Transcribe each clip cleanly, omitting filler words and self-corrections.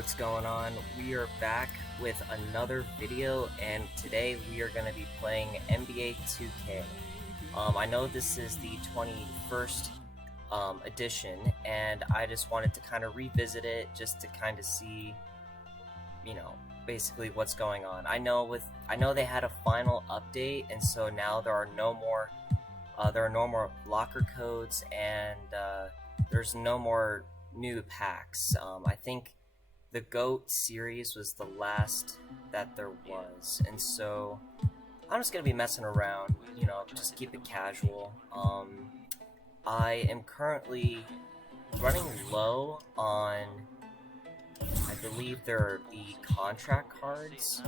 what's going on? We are back with another video, and today we are going to be playing NBA2k. I know this is the 21st edition, and I just wanted to kind of revisit it just to kind of see, you know, basically what's going on. I know they had a final update, and so now there are no more locker codes, and there's no more new packs. I think the GOAT series was the last that there was, and so I'm just gonna be messing around, you know, just keep it casual. I am currently running low on, I believe they're the contract cards.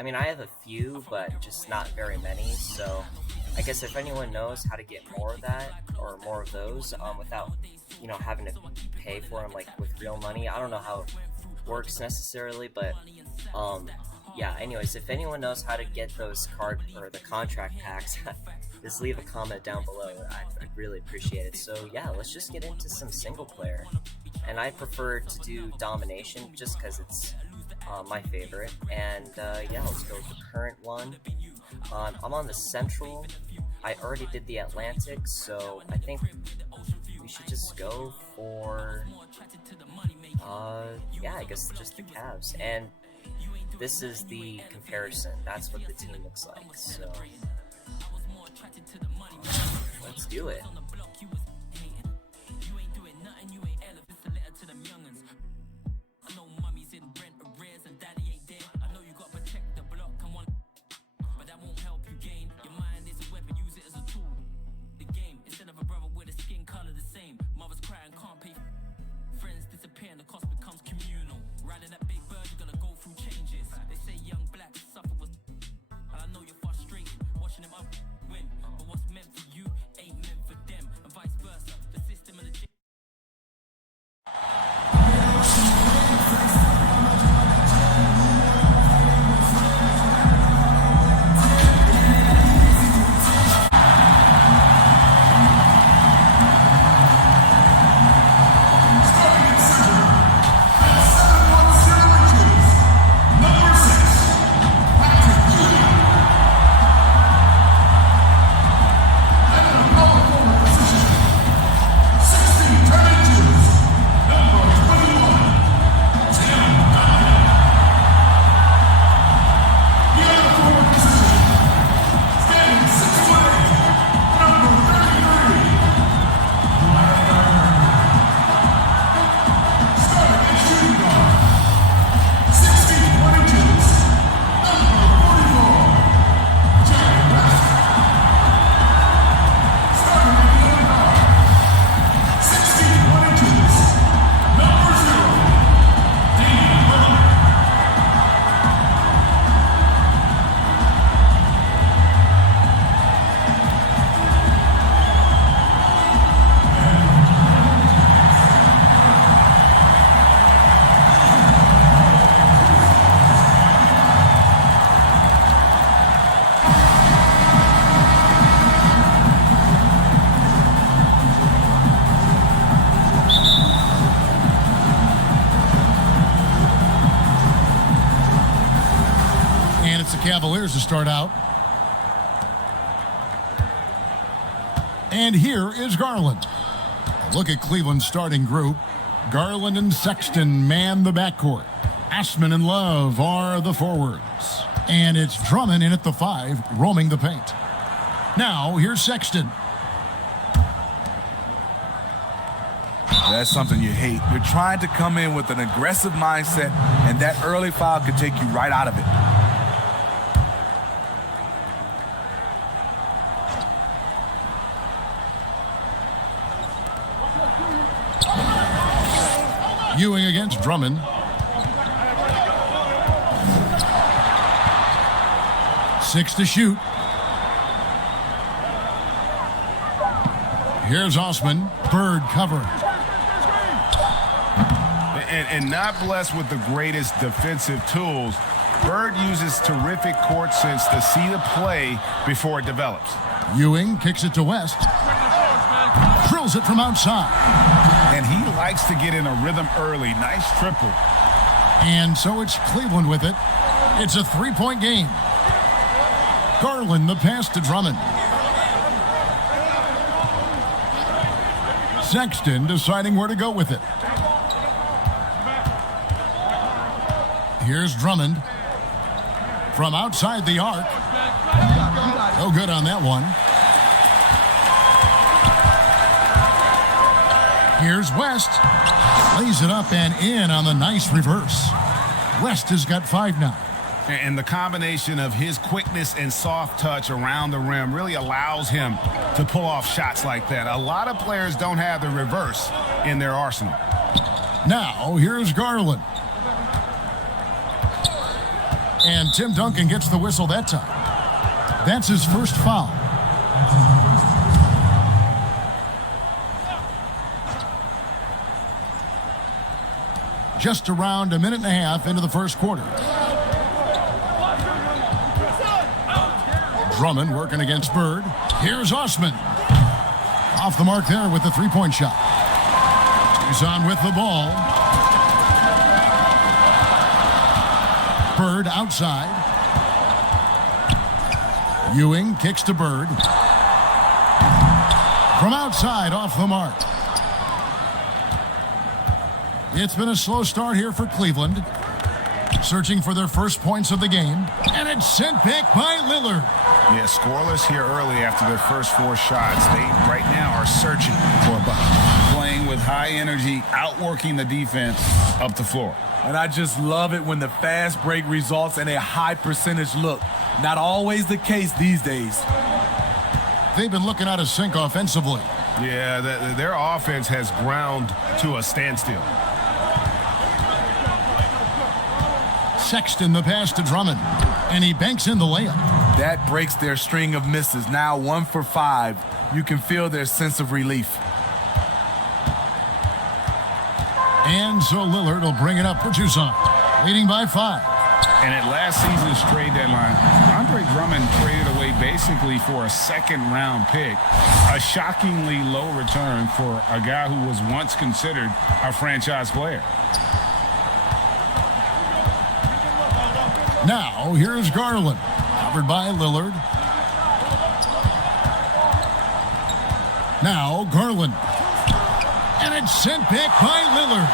I mean, I have a few, but just not very many, so I guess if anyone knows how to get more of that, or more of those, without, you know, having to pay for them, like, with real money, I don't know how it works necessarily, but, yeah, anyways, if anyone knows how to get those the contract packs, just leave a comment down below. I'd really appreciate it. So, yeah, let's just get into some single player, and I prefer to do Domination, just because it's my favorite, and, yeah, let's go with the current one. I'm on the Central. I already did the Atlantic, so I think we should just go for, yeah, I guess just the Cavs. And this is the comparison. That's what the team looks like, so let's do it. Cavaliers to start out. And here is Garland. Look at Cleveland's starting group. Garland and Sexton man the backcourt. Ashman and Love are the forwards. And it's Drummond in at the 5, roaming the paint. Now, here's Sexton. That's something you hate. You're trying to come in with an aggressive mindset, and that early foul could take you right out of it. Ewing against Drummond. Six to shoot. Here's Osman. Bird cover. And not blessed with the greatest defensive tools. Bird uses terrific court sense to see the play before it develops. Ewing kicks it to West. Drills it from outside. And he likes to get in a rhythm early. Nice triple. And so it's Cleveland with it. It's a three-point game. Garland the pass to Drummond. Sexton deciding where to go with it. Here's Drummond from outside the arc. No good on that one. Here's West. Lays it up and in on the nice reverse. West has got 5 now. And the combination of his quickness and soft touch around the rim really allows him to pull off shots like that. A lot of players don't have the reverse in their arsenal. Now, here's Garland. And Tim Duncan gets the whistle that time. That's his first foul. Just around a minute and a half into the first quarter. Drummond working against Bird. Here's Osman. Off the mark there with the three-point shot. He's on with the ball. Bird outside. Ewing kicks to Bird. From outside, off the mark. It's been a slow start here for Cleveland. Searching for their first points of the game. And it's sent back by Lillard. Yeah, scoreless here early after their first 4 shots. They right now are searching for a bucket. Playing with high energy, outworking the defense up the floor. And I just love it when the fast break results in a high percentage look. Not always the case these days. They've been looking out of sync offensively. Yeah, their offense has ground to a standstill. Sexton the pass to Drummond. And he banks in the layup. That breaks their string of misses. Now 1 for 5. You can feel their sense of relief. And so Lillard will bring it up for Tucson. Leading by 5. And at last season's trade deadline, Andre Drummond traded away basically for a second-round pick. A shockingly low return for a guy who was once considered a franchise player. Now, here's Garland. Covered by Lillard. Now, Garland. And it's sent back by Lillard.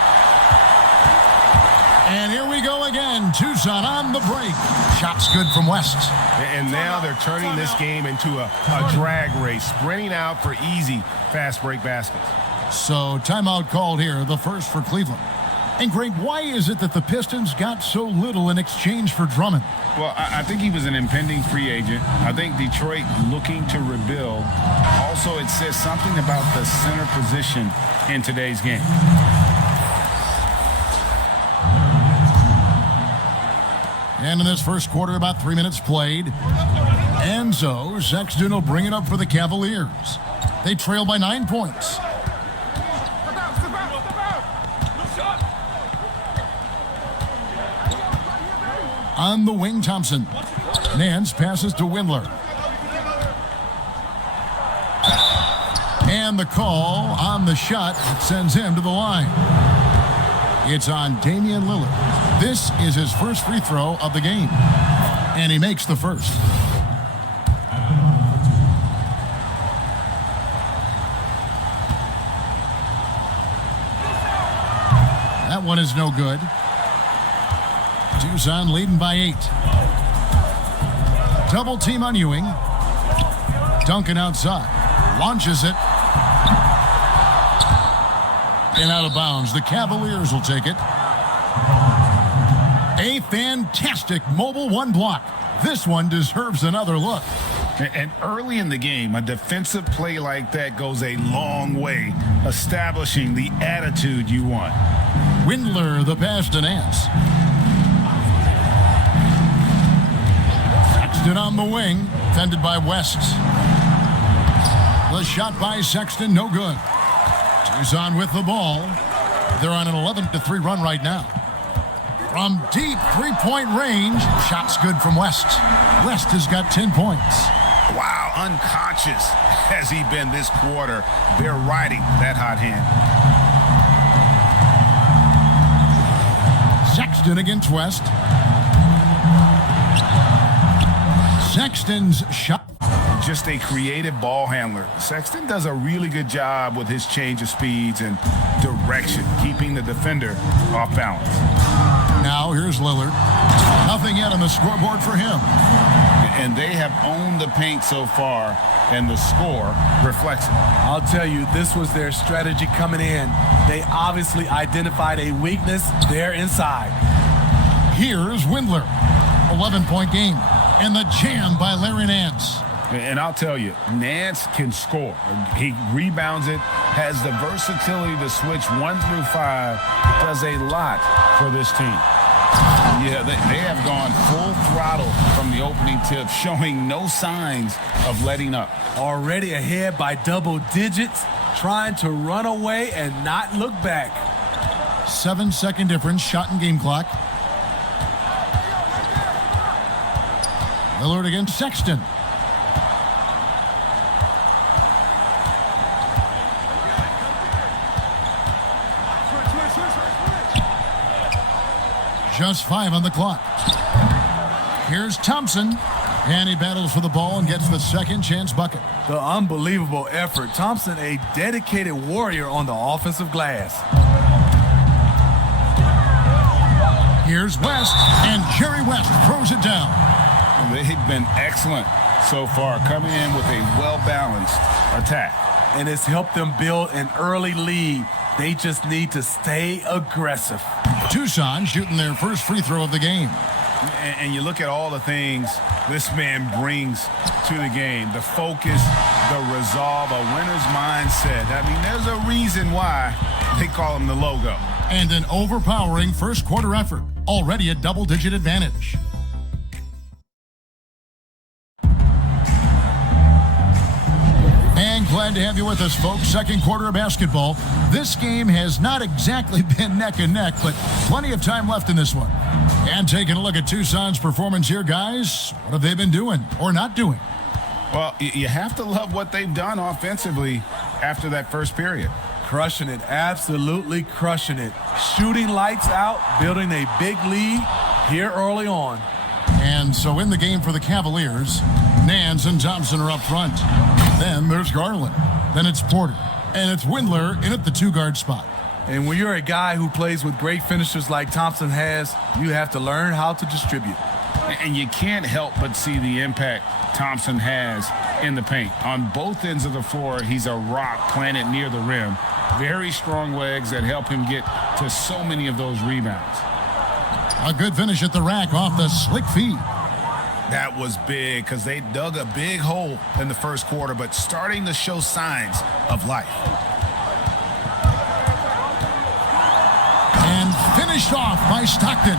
And here we go again. Tucson on the break. Shots good from West. And now they're turning this game into a drag race, sprinting out for easy fast break baskets. So timeout called here, the first for Cleveland. And Greg, why is it that the Pistons got so little in exchange for Drummond? Well, I think he was an impending free agent. I think Detroit looking to rebuild. Also, it says something about the center position in today's game. And in this first quarter, about 3 minutes played. And so Sexton will bring it up for the Cavaliers. They trail by 9 points. On the wing, Thompson. Nance passes to Windler. And the call on the shot that sends him to the line. It's on Damian Lillard. This is his first free throw of the game. And he makes the first. That one is no good. Tucson leading by 8. Double team on Ewing. Duncan outside. Launches it. And out of bounds. The Cavaliers will take it. A fantastic mobile 1 block. This one deserves another look. And early in the game, a defensive play like that goes a long way, establishing the attitude you want. Windler, the pass to Nance. Sexton on the wing, fended by West. The shot by Sexton, no good. Tucson with the ball. They're on an 11-3 run right now. From deep three-point range, shots good from West. West has got 10 points. Wow, unconscious has he been this quarter. They're riding that hot hand. Sexton against West. Sexton's shot. Just a creative ball handler. Sexton does a really good job with his change of speeds and direction, keeping the defender off balance. Now here's Lillard. Nothing yet on the scoreboard for him. And they have owned the paint so far, and the score reflects it. I'll tell you, this was their strategy coming in. They obviously identified a weakness there inside. Here's Windler. 11-point game. And the jam by Larry Nance. And I'll tell you, Nance can score. He rebounds it, has the versatility to switch 1 through 5, does a lot for this team. Yeah, they have gone full throttle from the opening tip, showing no signs of letting up. Already ahead by double digits, trying to run away and not look back. 7-second difference, shot and game clock. Lillard against Sexton. Just 5 on the clock. Here's Thompson. And he battles for the ball and gets the second chance bucket. The unbelievable effort. Thompson, a dedicated warrior on the offensive glass. Here's West, and Jerry West throws it down. They've been excellent so far, coming in with a well-balanced attack. And it's helped them build an early lead. They just need to stay aggressive. Tucson shooting their first free throw of the game. And you look at all the things this man brings to the game. The focus, the resolve, a winner's mindset. I mean, there's a reason why they call him the logo. And an overpowering first quarter effort. Already a double-digit advantage. And glad to have you with us, folks. Second quarter of basketball. This game has not exactly been neck and neck, but plenty of time left in this one. And taking a look at Tucson's performance here, guys. What have they been doing or not doing? Well, you have to love what they've done offensively after that first period. Crushing it, absolutely crushing it. Shooting lights out, building a big lead here early on. And so in the game for the Cavaliers, Nance and Thompson are up front. Then there's Garland. Then it's Porter. And it's Windler in at the two-guard spot. And when you're a guy who plays with great finishers like Thompson has, you have to learn how to distribute. And you can't help but see the impact Thompson has in the paint. On both ends of the floor, he's a rock planted near the rim. Very strong legs that help him get to so many of those rebounds. A good finish at the rack off the slick feed. That was big because they dug a big hole in the first quarter, but starting to show signs of life. And finished off by Stockton.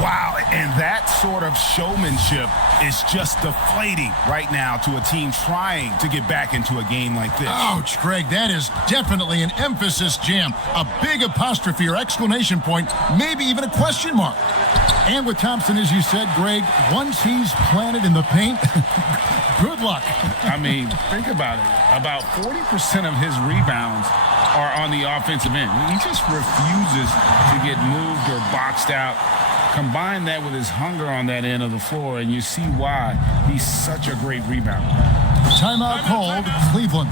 Wow, and that sort of showmanship is just deflating right now to a team trying to get back into a game like this. Ouch, Greg, that is definitely an emphasis jam. A big apostrophe or exclamation point, maybe even a question mark. And with Thompson, as you said, Greg, once he's planted in the paint, good luck. I mean, think about it. About 40% of his rebounds are on the offensive end. He just refuses to get moved or boxed out. Combine that with his hunger on that end of the floor, and you see why he's such a great rebounder. Timeout called, Cleveland.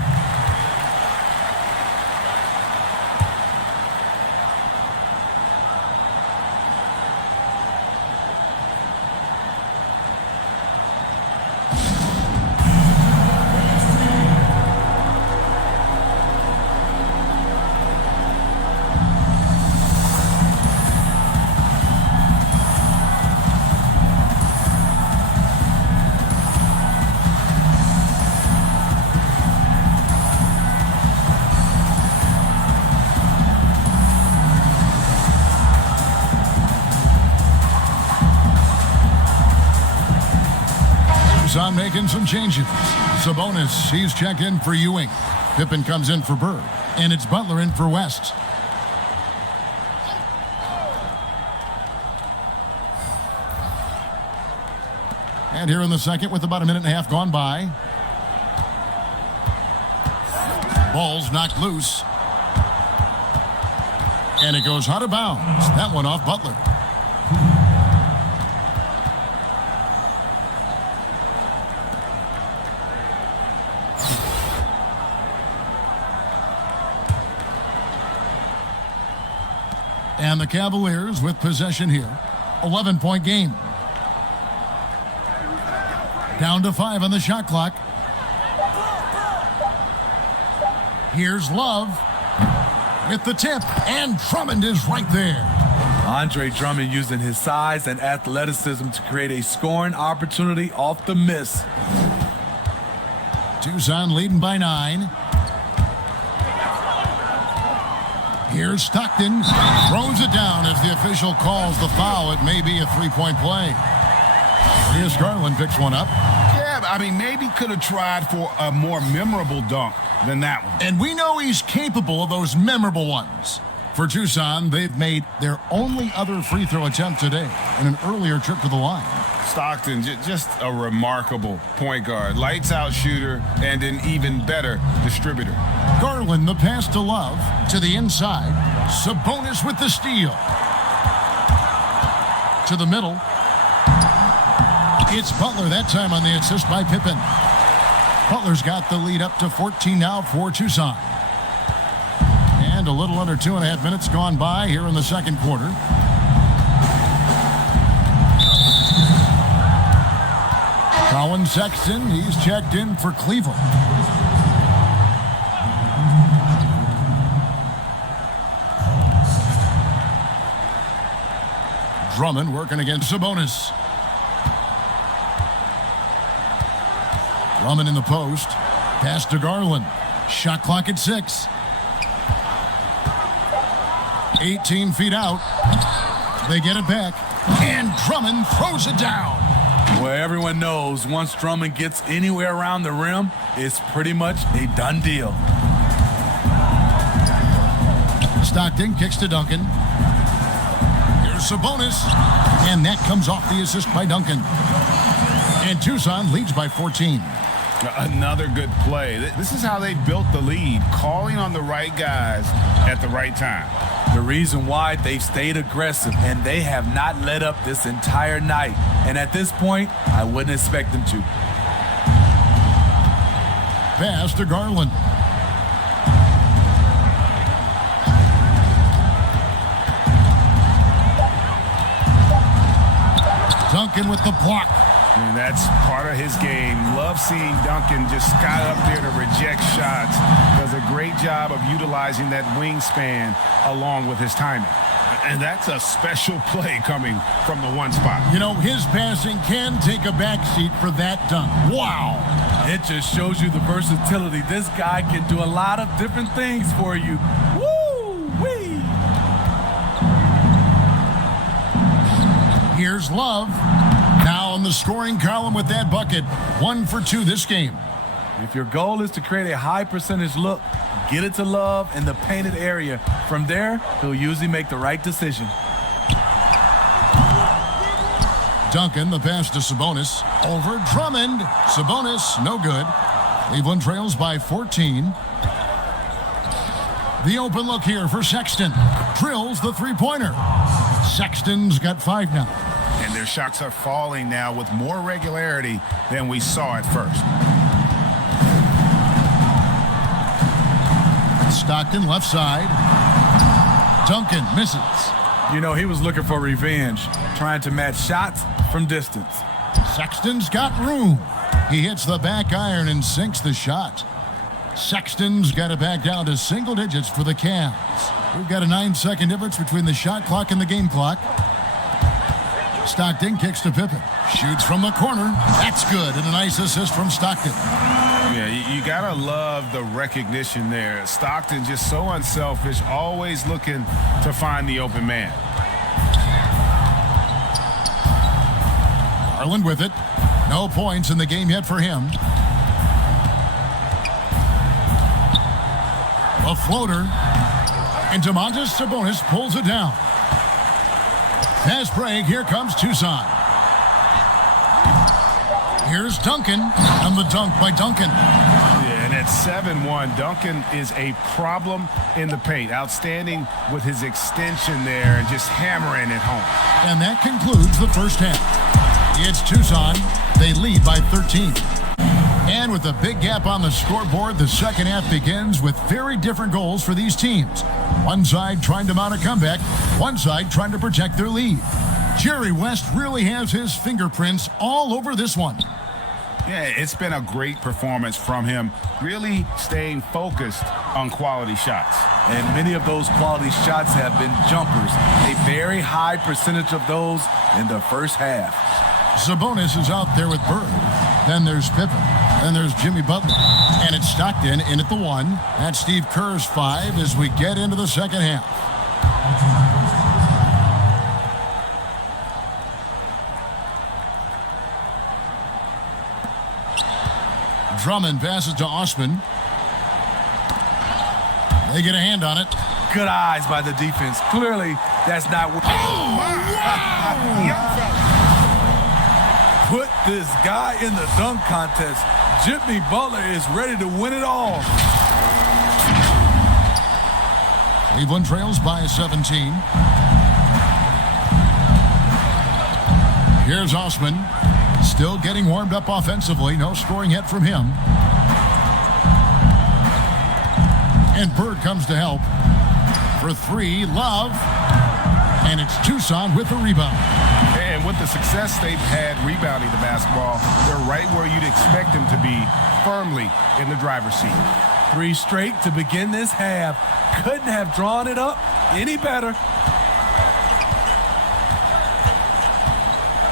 On making some changes. Sabonis, he's checked in for Ewing. Pippen comes in for Bird. And it's Butler in for West. And here in the second with about a minute and a half gone by. Ball's knocked loose. And it goes out of bounds. That one off Butler. And the Cavaliers with possession here. 11-point game. Down to 5 on the shot clock. Here's Love with the tip, and Drummond is right there. Andre Drummond using his size and athleticism to create a scoring opportunity off the miss. Tucson leading by 9. Here's Stockton. Throws it down as the official calls the foul. It may be a three-point play. Here's Garland, picks one up. Yeah, I mean, maybe could have tried for a more memorable dunk than that one. And we know he's capable of those memorable ones. For Tucson, they've made their only other free throw attempt today in an earlier trip to the line. Stockton, just a remarkable point guard. Lights out shooter and an even better distributor. Garland, the pass to Love, to the inside. Sabonis with the steal. To the middle. It's Butler that time on the assist by Pippen. Butler's got the lead up to 14 now for Tucson. And a little under 2.5 minutes gone by here in the second quarter. Colin Sexton, he's checked in for Cleveland. Drummond working against Sabonis. Drummond in the post. Pass to Garland. Shot clock at 6. 18 feet out. They get it back. And Drummond throws it down. Well, everyone knows once Drummond gets anywhere around the rim, it's pretty much a done deal. Stockton kicks to Duncan. Here's Sabonis. And that comes off the assist by Duncan. And Tucson leads by 14. Another good play. This is how they built the lead, calling on the right guys at the right time. The reason why they've stayed aggressive, and they have not let up this entire night. And at this point, I wouldn't expect them to. Pass to Garland. Duncan with the block. And that's part of his game. Love seeing Duncan just sky up there to reject shots. Does a great job of utilizing that wingspan along with his timing. And that's a special play coming from the one spot. You know, his passing can take a backseat for that dunk. Wow. It just shows you the versatility. This guy can do a lot of different things for you. Woo-wee! Here's Love. Now on the scoring column with that bucket. 1 for 2 this game. If your goal is to create a high percentage look, get it to Love in the painted area. From there, he'll usually make the right decision. Duncan, the pass to Sabonis. Over Drummond. Sabonis, no good. Cleveland trails by 14. The open look here for Sexton. Drills the three-pointer. Sexton's got 5 now. And their shots are falling now with more regularity than we saw at first. Stockton left side. Duncan misses. You know, he was looking for revenge, trying to match shots from distance. Sexton's got room. He hits the back iron and sinks the shot. Sexton's got it back down to single digits for the Cavs. We've got a 9-second difference between the shot clock and the game clock. Stockton kicks to Pippen. Shoots from the corner. That's good. And a nice assist from Stockton. Yeah, you got to love the recognition there. Stockton just so unselfish, always looking to find the open man. Garland with it. No points in the game yet for him. A floater. And Domantas Sabonis pulls it down. Fast break. Here comes Tucson. Here's Duncan. And the dunk by Duncan. Yeah, And at 7'1", Duncan is a problem in the paint. Outstanding with his extension there and just hammering it home. And that concludes the first half. It's Tucson. They lead by 13. And with a big gap on the scoreboard, the second half begins with very different goals for these teams. One side trying to mount a comeback, one side trying to protect their lead. Jerry West really has his fingerprints all over this one. Yeah, it's been a great performance from him, really staying focused on quality shots. And many of those quality shots have been jumpers. A very high percentage of those in the first half. Sabonis is out there with Bird. Then there's Pippen. Then there's Jimmy Butler. And it's Stockton in at the 1. That's Steve Kerr's 5 as we get into the second half. Drummond passes to Osman. They get a hand on it. Good eyes by the defense. Clearly, that's not what... Oh, wow! Put this guy in the dunk contest. Jimmy Butler is ready to win it all. Cleveland trails by 17. Here's Osman. Still getting warmed up offensively. No scoring yet from him. And Bird comes to help. For 3, Love. And it's Tucson with the rebound. And with the success they've had rebounding the basketball, they're right where you'd expect them to be, firmly in the driver's seat. 3 straight to begin this half. Couldn't have drawn it up any better.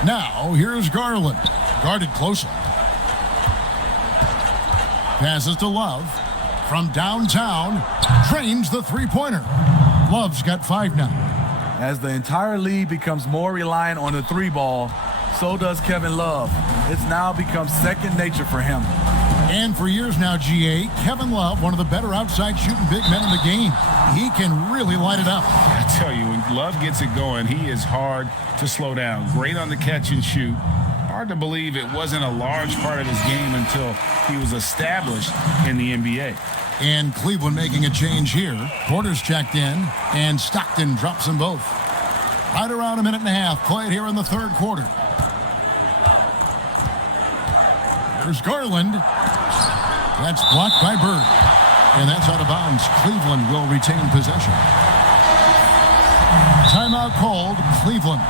Now, here's Garland. Guarded closely. Passes to Love. From downtown, drains the three-pointer. Love's got 5 now. As the entire league becomes more reliant on the 3-ball, so does Kevin Love. It's now become second nature for him. And for years now, GA, Kevin Love, one of the better outside shooting big men in the game. He can really light it up. I tell you, when Love gets it going, he is hard to slow down. Great on the catch and shoot. Hard to believe it wasn't a large part of his game until he was established in the NBA. And Cleveland making a change here. Porter's checked in, and Stockton drops them both. Right around a minute and a half played here in the third quarter. There's Garland. That's blocked by Bird. And that's out of bounds. Cleveland will retain possession. Timeout called, Cleveland.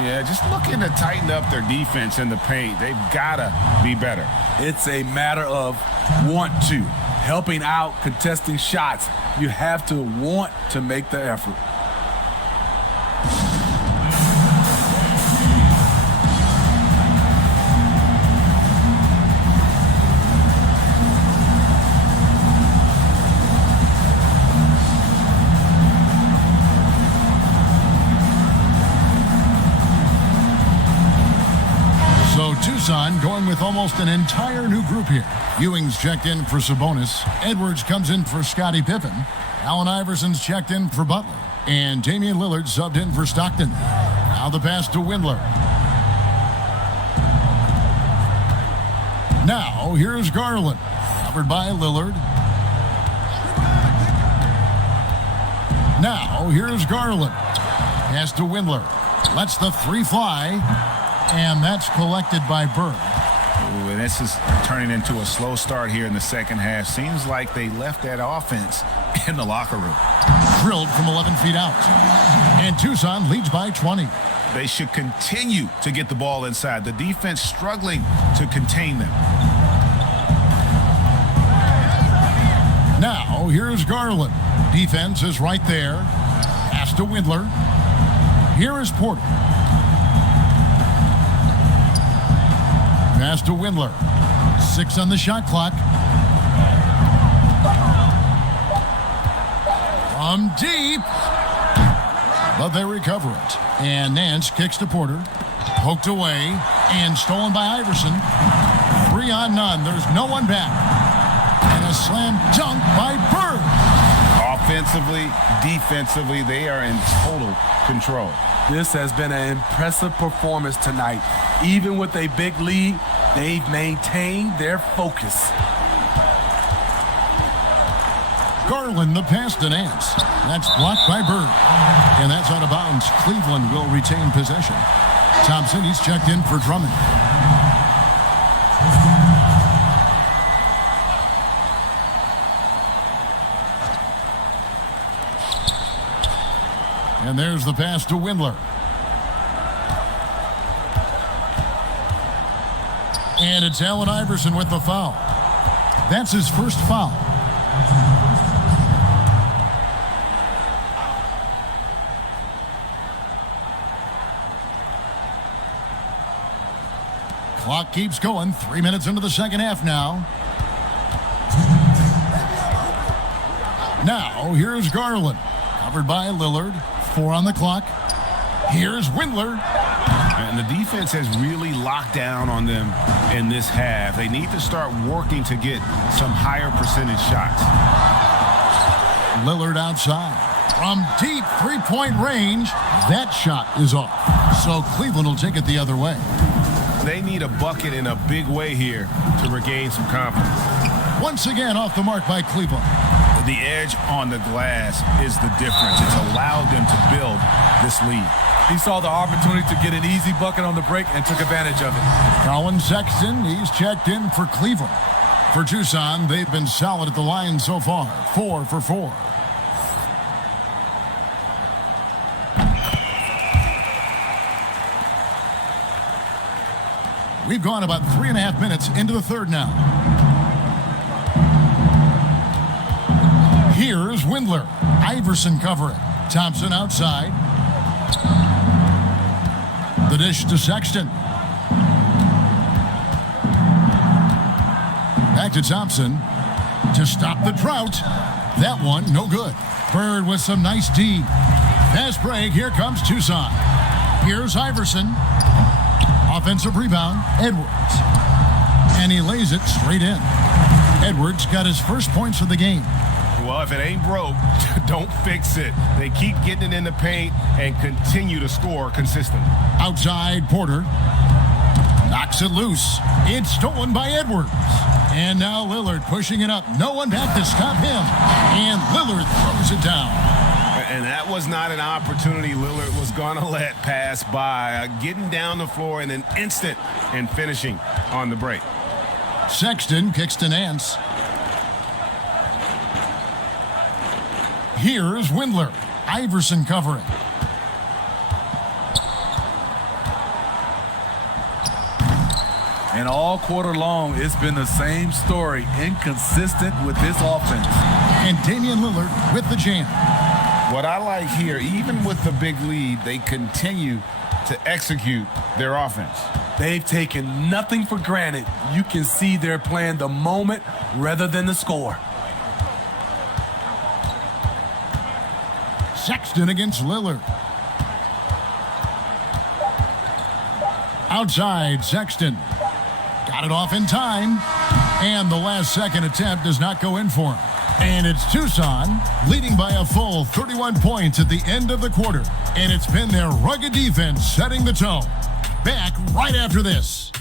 Yeah, just looking to tighten up their defense in the paint. They've got to be better. It's a matter of want to. Helping out, contesting shots. You have to want to make the effort. So Tucson going with almost an entire new group here. Ewing's checked in for Sabonis. Edwards comes in for Scottie Pippen. Allen Iverson's checked in for Butler. And Damian Lillard subbed in for Stockton. Now the pass to Windler. Now here's Garland. Covered by Lillard. Now here's Garland. Pass to Windler. Lets the 3 fly. And that's collected by Bird. Ooh, and this is turning into a slow start here in the second half. Seems like they left that offense in the locker room. Drilled from 11 feet out. And Tucson leads by 20. They should continue to get the ball inside. The defense struggling to contain them. Now, here's Garland. Defense is right there. Pass to Windler. Here is Porter. Pass to Windler. 6 on the shot clock. From deep. But they recover it. And Nance kicks to Porter. Poked away. And stolen by Iverson. 3 on none. There's no one back. And a slam dunk by Bird. Offensively, defensively, they are in total control. This has been an impressive performance tonight. Even with a big lead, they've maintained their focus. Garland the pass to Nance. That's blocked by Bird. And that's out of bounds. Cleveland will retain possession. Thompson, he's checked in for Drummond. And there's the pass to Windler. And it's Allen Iverson with the foul. That's his first foul. Clock keeps going. 3 minutes into the second half now. Now, here's Garland. Covered by Lillard. 4 on the clock. Here's Windler. And the defense has really locked down on them in this half. They need to start working to get some higher percentage shots. Lillard outside. From deep three-point range, that shot is off. So Cleveland will take it the other way. They need a bucket in a big way here to regain some confidence. Once again off the mark by Cleveland. The edge on the glass is the difference. It's allowed them to build this lead. He saw the opportunity to get an easy bucket on the break and took advantage of it. Colin Sexton, he's checked in for Cleveland. For Tucson, they've been solid at the line so far. 4 for 4. We've gone about 3.5 minutes into the third now. Here's Windler. Iverson covering. Thompson outside. The dish to Sexton. Back to Thompson to stop the drought. That one, no good. Bird with some nice D. Fast break. Here comes Tucson. Here's Iverson. Offensive rebound, Edwards. And he lays it straight in. Edwards got his first points of the game. Well, if it ain't broke, don't fix it. They keep getting it in the paint and continue to score consistently. Outside, Porter knocks it loose. It's stolen by Edwards. And now Lillard pushing it up. No one back to stop him. And Lillard throws it down. And that was not an opportunity Lillard was going to let pass by. Getting down the floor in an instant and finishing on the break. Sexton kicks to Nance. Here's Windler. Iverson covering. And all quarter long, it's been the same story. Inconsistent with this offense. And Damian Lillard with the jam. What I like here, even with the big lead, they continue to execute their offense. They've taken nothing for granted. You can see they're playing the moment rather than the score. Sexton against Lillard. Outside, Sexton. Got it off in time. And the last second attempt does not go in for him. And it's Tucson leading by a full 31 points at the end of the quarter. And it's been their rugged defense setting the tone. Back right after this.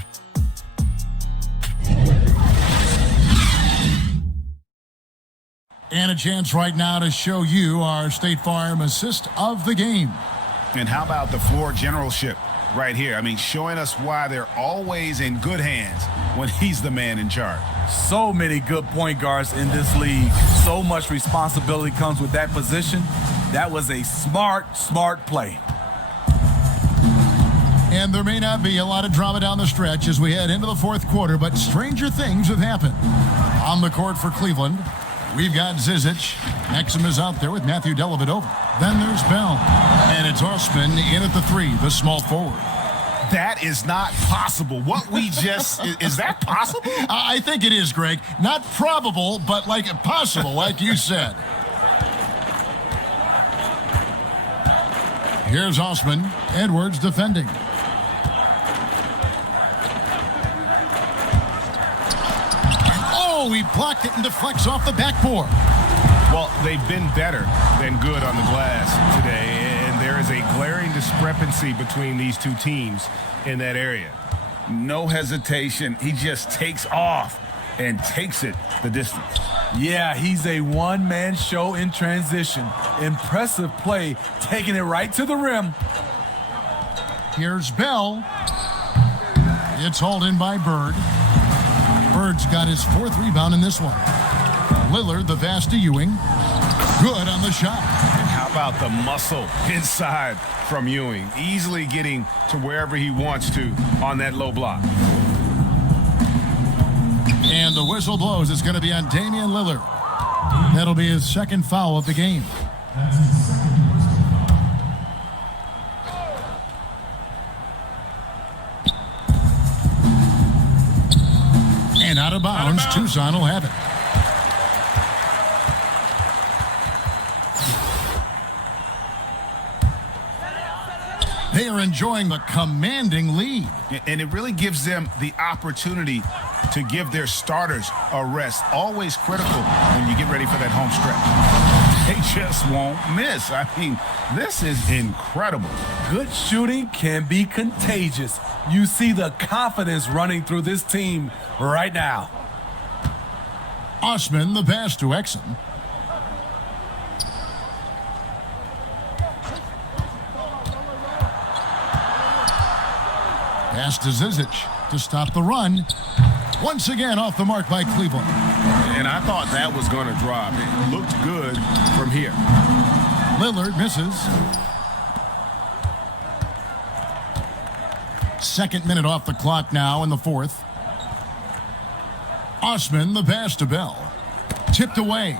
And a chance right now to show you our State Farm assist of the game. And how about the floor generalship right here? I mean, showing us why they're always in good hands when he's the man in charge. So many good point guards in this league. So much responsibility comes with that position. That was a smart play. And there may not be a lot of drama down the stretch as we head into the fourth quarter, but stranger things have happened. On the court for Cleveland, we've got Zizic. Exum is out there with Matthew Dellavedova. Then there's Bell. And it's Osman in at the 3, the small forward. That is not possible. What we just... is that possible? I think it is, Greg. Not probable, but like possible, like you said. Here's Osman. Edwards defending. Oh, he blocked it and deflects off the backboard. Well, they've been better than good on the glass today, and there is a glaring discrepancy between these two teams in that area. No hesitation. He just takes off and takes it the distance. Yeah, he's a one-man show in transition. Impressive play, taking it right to the rim. Here's Bell. It's hauled in by Bird. Bird's got his 4th rebound in this one. Lillard, the pass to Ewing. Good on the shot. And how about the muscle inside from Ewing? Easily getting to wherever he wants to on that low block. And the whistle blows. It's going to be on Damian Lillard. That'll be his 2nd foul of the game. And out of bounds, Tucson will have it. They are enjoying the commanding lead. And it really gives them the opportunity to give their starters a rest. Always critical when you get ready for that home stretch. They just won't miss. I mean, this is incredible. Good shooting can be contagious. You see the confidence running through this team right now. Osman, the pass to Exum. Pass to Zizic to stop the run. Once again off the mark by Cleveland. And I thought that was going to drop. It looked good from here. Lillard misses. 2nd minute off the clock now in the 4th. Osman, the pass to Bell. Tipped away.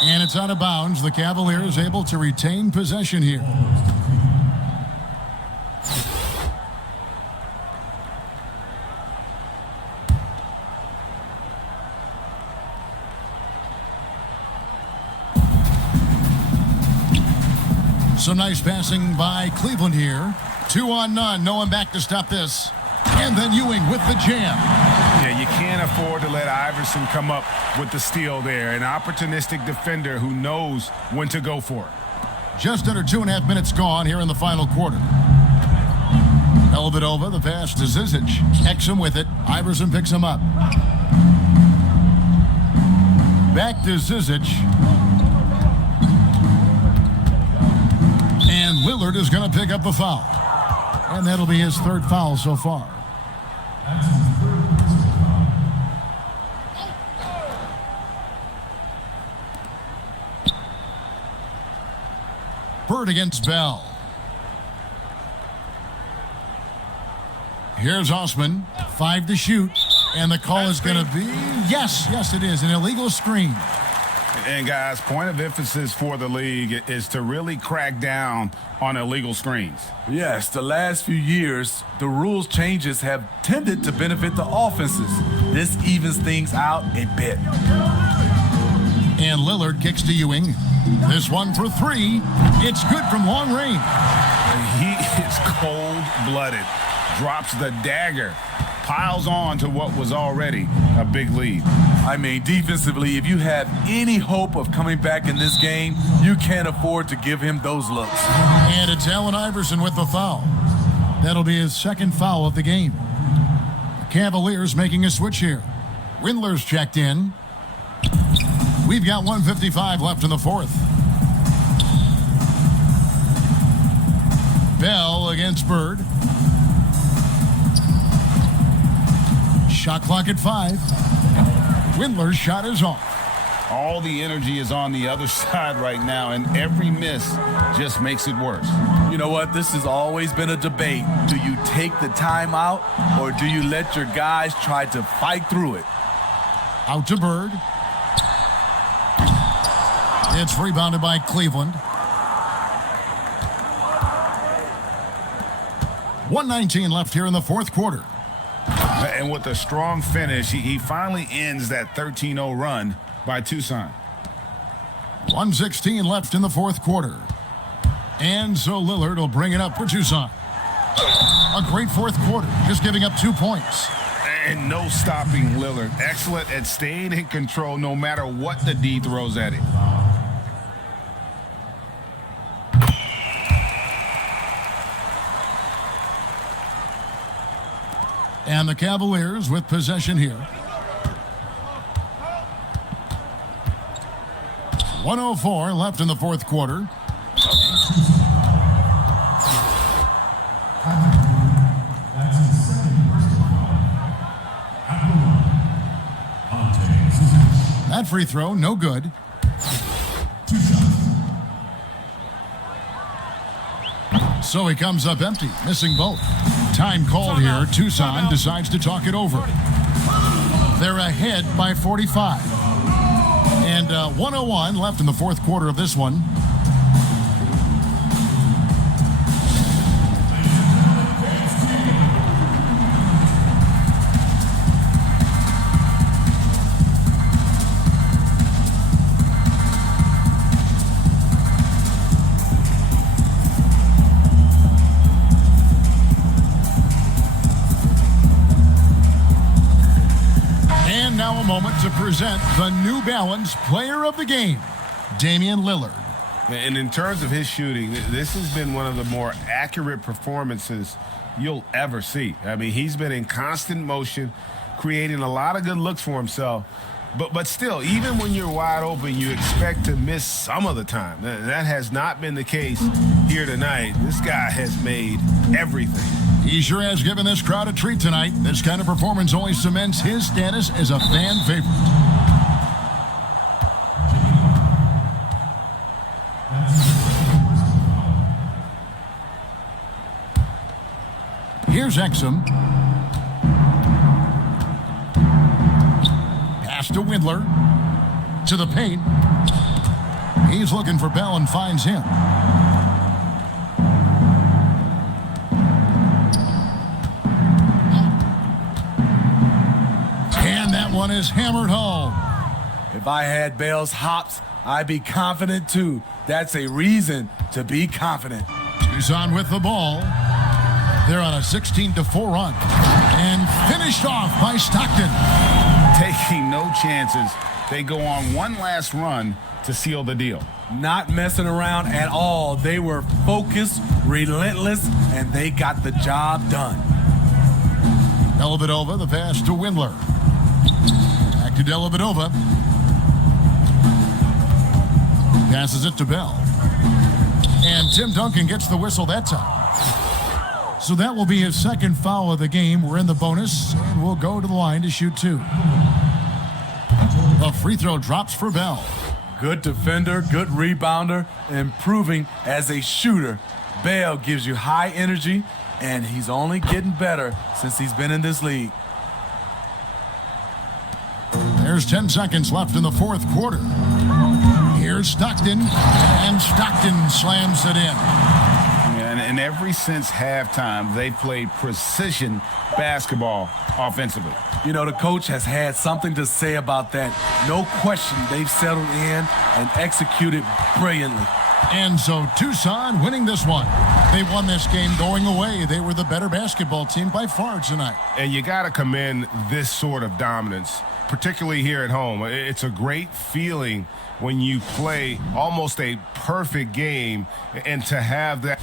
And it's out of bounds. The Cavaliers able to retain possession here. Some nice passing by Cleveland here. 2 on none. No one back to stop this. And then Ewing with the jam. Yeah, you can't afford to let Iverson come up with the steal there. An opportunistic defender who knows when to go for it. Just under 2.5 minutes gone here in the final quarter. Elvedova, the pass to Zizic. Exum with it. Iverson picks him up. Back to Zizic. And Lillard is going to pick up the foul. And that'll be his 3rd foul so far. Bird against Bell. Here's Osman. 5 to shoot. And the call is going to be, yes, it is, an illegal screen. And guys, point of emphasis for the league is to really crack down on illegal screens. Yes, the last few years, the rules changes have tended to benefit the offenses. This evens things out a bit. And Lillard kicks to Ewing. This one for 3. It's good from long range. He is cold-blooded. Drops the dagger. Piles on to what was already a big lead. I mean, defensively, if you have any hope of coming back in this game, you can't afford to give him those looks. And it's Allen Iverson with the foul. That'll be his 2nd foul of the game. The Cavaliers making a switch here. Windler's checked in. We've got 1:55 left in the 4th. Bell against Bird. Shot clock at 5. Windler's shot is off. All the energy is on the other side right now, and every miss just makes it worse. You know what? This has always been a debate. Do you take the timeout, or do you let your guys try to fight through it? Out to Bird. It's rebounded by Cleveland. 1:19 left here in the 4th quarter. And with a strong finish, he finally ends that 13-0 run by Tucson. 1:16 left in the 4th quarter. And so Lillard will bring it up for Tucson. A great 4th quarter, just giving up 2 points. And no stopping Lillard. Excellent at staying in control no matter what the D throws at him. And the Cavaliers with possession here. 1:04 left in the fourth quarter. That free throw, no good. So he comes up empty, missing both. Time called here. Tucson decides to talk it over. They're ahead by 45. And 1:01 left in the fourth quarter of this one. Now a moment to present the New Balance Player of the Game, Damian Lillard. And in terms of his shooting, this has been one of the more accurate performances you'll ever see. I mean, he's been in constant motion, creating a lot of good looks for himself. But still, even when you're wide open, you expect to miss some of the time. That has not been the case here tonight. This guy has made everything. He sure has given this crowd a treat tonight. This kind of performance only cements his status as a fan favorite. Here's Exum. Pass to Windler. To the paint. He's looking for Bell and finds him. And that one is hammered home. If I had Bell's hops, I'd be confident too. That's a reason to be confident. Tucson with the ball. They're on a 16-4 run. And finished off by Stockton. Taking no chances. They go on one last run to seal the deal. Not messing around at all. They were focused, relentless, and they got the job done. Dellavedova, the pass to Windler. Back to Dellavedova. Passes it to Bell. And Tim Duncan gets the whistle that time. So that will be his second foul of the game. We're in the bonus, and we'll go to the line to shoot two. The free throw drops for Bell. Good defender, good rebounder, improving as a shooter. Bell gives you high energy, and he's only getting better since he's been in this league. There's 10 seconds left in the fourth quarter. Here's Stockton, and Stockton slams it in. And ever since halftime, they played precision basketball offensively. You know, the coach has had something to say about that. No question, they've settled in and executed brilliantly. And so Tucson winning this one. They won this game going away. They were the better basketball team by far tonight. And you got to commend this sort of dominance, particularly here at home. It's a great feeling when you play almost a perfect game, and to have that.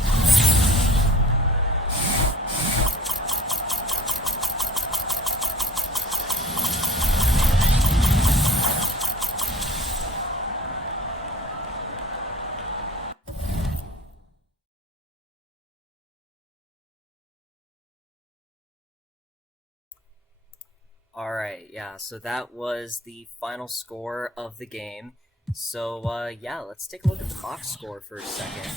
All right, yeah, so that was the final score of the game. So, yeah, let's take a look at the box score for a second.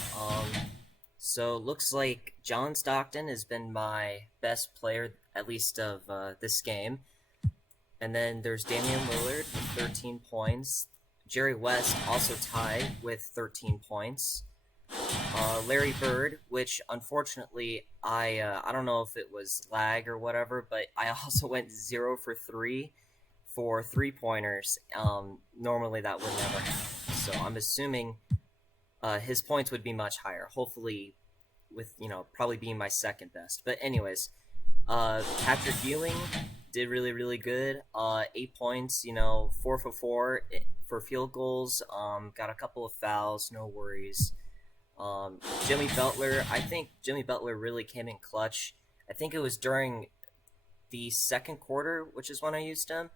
So looks like John Stockton has been my best player, at least of this game. And then there's Damian Lillard with 13 points. Jerry West also tied with 13 points. Larry Bird, which unfortunately I don't know if it was lag or whatever, but I also went 0 for 3 for 3-pointers. Normally that would never happen, so I'm assuming his points would be much higher. Hopefully, with probably being my second best. But anyways, Patrick Ewing did really good. 8 points, 4 for 4 for field goals. Got a couple of fouls, no worries. Jimmy Butler, I think Jimmy Butler really came in clutch. I think it was during the second quarter, which is when I used him.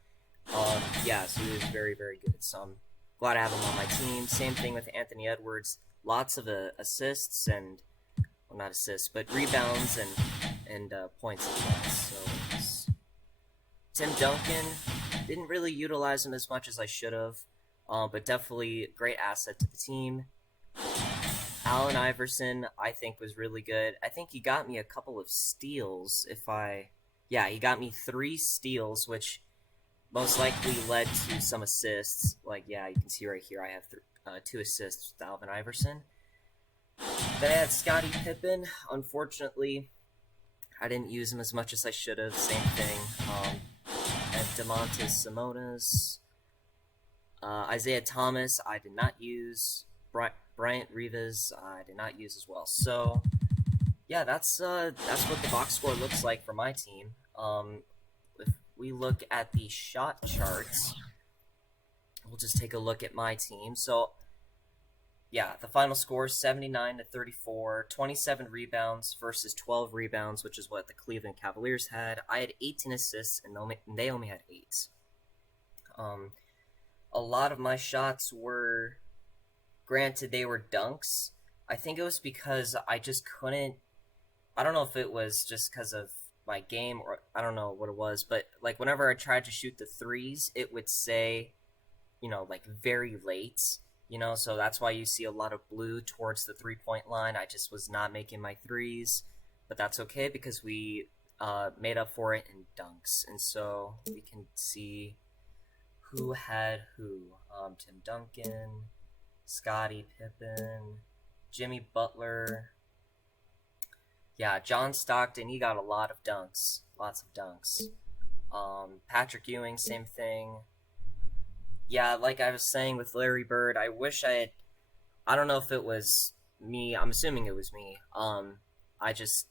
Yeah, so he was very good. So glad I have him on my team. Same thing with Anthony Edwards. Lots of assists and, well, not assists, but rebounds and points as well. So Tim Duncan, didn't really utilize him as much as I should have, but definitely a great asset to the team. Allen Iverson, I think, was really good. I think he got me a couple of steals. He got me 3 steals, which most likely led to some assists. Like, yeah, you can see right here I have 2 assists with Alvin Iverson. Then I had Scottie Pippen. Unfortunately, I didn't use him as much as I should have. Same thing. And DeMontis Simonis. Isaiah Thomas, I did not use. Bryant Rivas, I did not use as well. So, yeah, that's what the box score looks like for my team. If we look at the shot charts, we'll just take a look at my team. So, yeah, the final score 79-34, 27 rebounds versus 12 rebounds, which is what the Cleveland Cavaliers had. I had 18 assists, and they only had 8. A lot of my shots were, granted, they were dunks. I think it was because I just couldn't. I don't know if it was just because of my game or I don't know what it was, but like whenever I tried to shoot the threes, it would say, like very late. So that's why you see a lot of blue towards the 3-point line. I just was not making my threes, but that's okay because we made up for it in dunks. And so we can see who had who. Tim Duncan, Scottie Pippen, Jimmy Butler. Yeah, John Stockton, he got a lot of dunks. Lots of dunks. Patrick Ewing, same thing. Yeah, like I was saying with Larry Bird, I wish I don't know if it was me. I'm assuming it was me. I just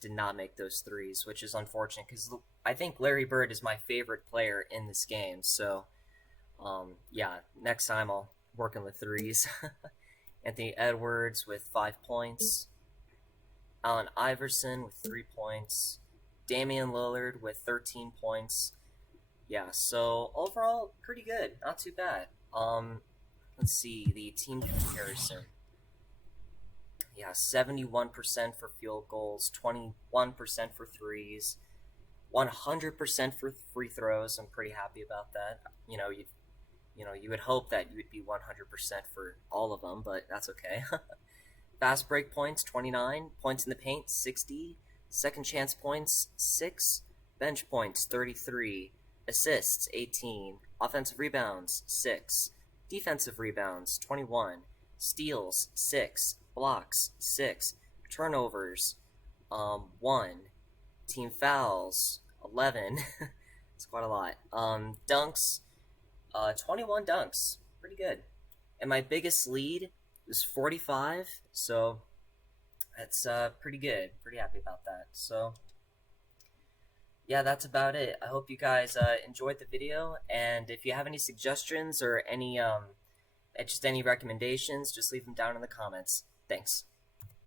did not make those threes, which is unfortunate because I think Larry Bird is my favorite player in this game. So, next time I'll work on the threes. Anthony Edwards with 5 points. Allen Iverson with 3 points. Damian Lillard with 13 points. Yeah, so overall, pretty good. Not too bad. Let's see, the team comparison. Yeah, 71% for field goals, 21% for threes, 100% for free throws. I'm pretty happy about that. You would hope that you would be 100% for all of them, but that's okay. Fast break points, 29. Points in the paint, 60. Second chance points, 6. Bench points, 33. Assists, 18. Offensive rebounds, 6. Defensive rebounds, 21. Steals, 6. Blocks, 6. Turnovers, 1. Team fouls, 11. It's quite a lot. Dunks, 21 dunks. Pretty good. And my biggest lead was 45, so that's pretty good. Pretty happy about that. So, yeah, that's about it. I hope you guys enjoyed the video, and if you have any suggestions or any recommendations, just leave them down in the comments. Thanks.